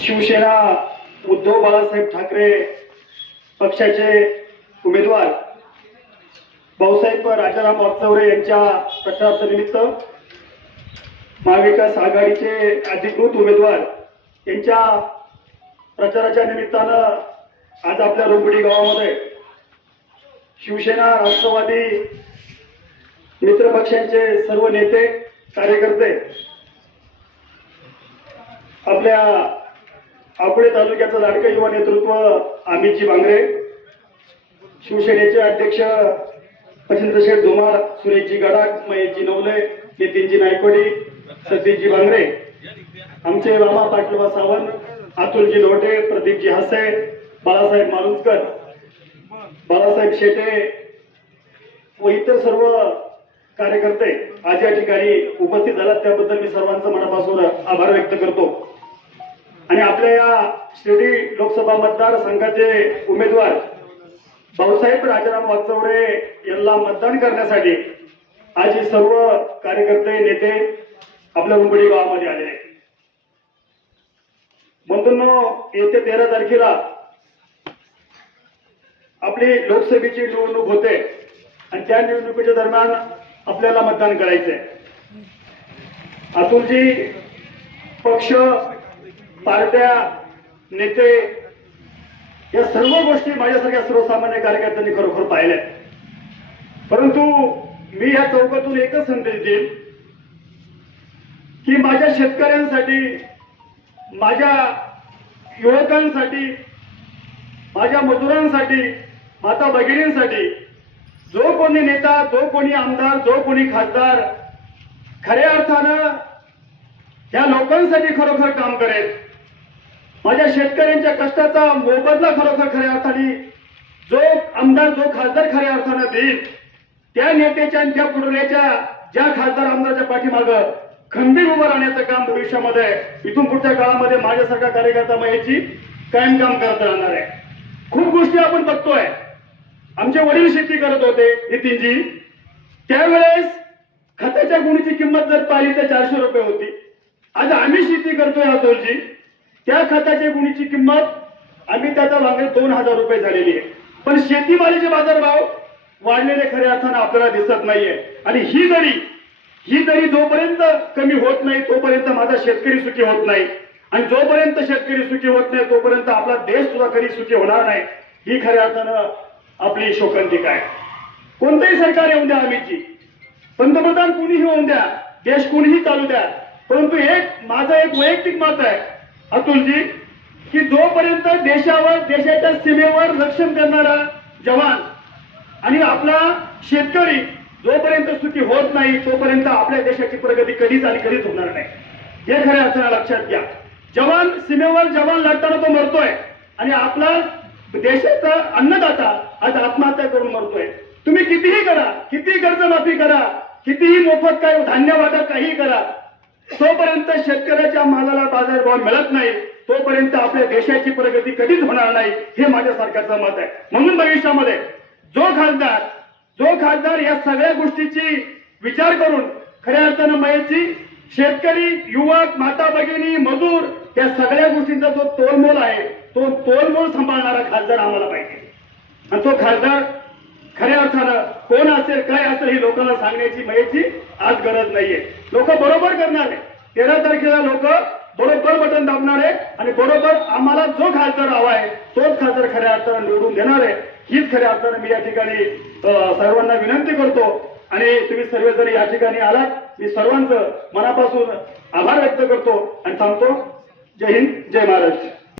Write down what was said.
शिवसेना उद्धव बाळासाहेब ठाकरे पक्षाचे उमेदवार. भाऊसाहेब राजाराम वागचौरे यांच्या प्रचारानिमित्त महाविकास आघाडीचे अधिकृत उमेदवार यांच्या प्रचाराच्या निमित्तानं आज आपल्या रुंबडी गावामध्ये शिवसेना राष्ट्रवादी मित्र पक्षांचे सर्व नेते कार्यकर्ते आपल्या अकोले तालुक्याचं लाडकं युवा नेतृत्व अमितजी बांगरे शिवसेनेचे अध्यक्ष अचिंद्र शेठ धुमार सुरेशजी गडाख महेशजी नवले नितीनजी नायकोडी सतीशजी बांगरे आमचे रामा पाटलबा सावंत अतुलजी लोटे प्रदीपजी हासे बाळासाहेब मालुसकर बाळासाहेब शेटे व इतर सर्व कार्यकर्ते आज या ठिकाणी उपस्थित झालात त्याबद्दल मी सर्वांचं मनापासून आभार व्यक्त करतो. आणि आपल्या या शिर्डी लोकसभा मतदारसंघाचे उमेदवार भाऊसाहेब राजाराम वाचवडे यांना मतदान करण्यासाठी आज हे सर्व कार्यकर्ते नेते आपल्या उंबडी गावामध्ये आले आहेत. बंधूंनो येत्या तेरा तारखेला आपली लोकसभेची निवडणूक होते आणि त्या निवडणुकीच्या दरम्यान आपल्याला मतदान करायचंय अतुलजी पक्ष पार्ट्या नेते या सर्व गोष्टी माझ्यासारख्या सर्वसामान्य कार्यकर्त्यांनी खरोखर पाहिल्या परंतु मी या चौकातून एकच संदेश देईल की माझ्या शेतकऱ्यांसाठी माझ्या युवकांसाठी माझ्या मजुरांसाठी माता भगिनींसाठी जो कोणी नेता जो कोणी आमदार जो कोणी खासदार खऱ्या अर्थानं या लोकांसाठी खरोखर काम करेल. माझ्या शेतकऱ्यांच्या कष्टाचा मोबदला खरोखर खऱ्या अर्थाने जो आमदार जो खासदार खऱ्या अर्थानं देईल त्या नेत्याच्या आणि त्या पुढल्याच्या ज्या खासदार आमदारच्या पाठीमागं खंबीर उभं राहण्याचं काम भविष्यामध्ये इथून पुढच्या काळामध्ये माझ्यासारखा कार्यकर्ता याची कायम काम करत राहणार आहे. खूप गोष्टी आपण बघतोय. आमचे वडील शेती करत होते नितीनजी. त्यावेळेस खताच्या गुणीची किंमत जर पाहिली तर चारशे रुपये होती. आज आम्ही शेती करतोय अतुलजी. त्या खताच्या गुणीची किंमत आम्ही त्याचा मागे दोन हजार रुपये झालेली आहे. पण शेतीमालाचे बाजारभाव वाढलेले खऱ्या अर्थानं आपल्याला दिसत नाहीये. आणि ही दरी ही दरी जोपर्यंत कमी होत नाही तोपर्यंत माझा शेतकरी सुखी होत नाही. आणि जोपर्यंत शेतकरी सुखी होत नाही तोपर्यंत आपला देश सुद्धा कधी सुखी होणार नाही. ही खऱ्या अर्थानं आपली शोकांतिका आहे. कोणतंही सरकार येऊन द्या अमितजी पंतप्रधान कुणीही होऊन द्या देश कुणीही चालू द्या. परंतु एक माझं एक वैयक्तिक मत आहे. अतुलजी की जोपर्यंत देशावर देशाच्या सीमेवर रक्षण करणारा जवान आणि आपला शेतकरी जोपर्यंत सुखी होत नाही तोपर्यंत आपल्या देशाची प्रगती कधीच आणि कधीच होणार नाही. हे खऱ्या अर्थानं लक्षात घ्या. जवान सीमेवर जवान लढताना तो मरतोय आणि आपला देशाचा अन्नदाता आज आत्महत्या करून मरतोय. तुम्ही कितीही करा कितीही कर्जमाफी करा कितीही मोफत काय धान्य वाटा काही करा तोपर्यंत शेतकऱ्याच्या मालाला बाजारभाव मिळत नाही. तोपर्यंत आपल्या देशाची प्रगती कधीच होणार नाही हे माझ्या सरकारचं मत आहे. म्हणून भविष्यामध्ये जो खासदार जो खासदार या सगळ्या गोष्टीची विचार करून खऱ्या अर्थानं माहिती शेतकरी युवक माता भगिनी मजूर या सगळ्या गोष्टींचा जो तोलमोल आहे तो तोलमोल सांभाळणारा खासदार आम्हाला पाहिजे. आणि तो खासदार खऱ्या अर्थानं कोण असेल काय असेल हे लोकांना सांगण्याची माहिती आज गरज नाहीये. लोक बरोबर करणार. आहे तेरा तारखेला लोक बरोबर बटन दाबणार आहे आणि बरोबर आम्हाला जो खासदार हवा आहे तोच खासदार खऱ्या अर्थानं निवडून देणार आहे. हीच खऱ्या अर्थानं मी या ठिकाणी सर्वांना विनंती करतो. आणि तुम्ही सर्वजण या ठिकाणी आलात. मी सर्वांचं मनापासून आभार व्यक्त करतो आणि सांगतो जय हिंद जय महाराष्ट्र.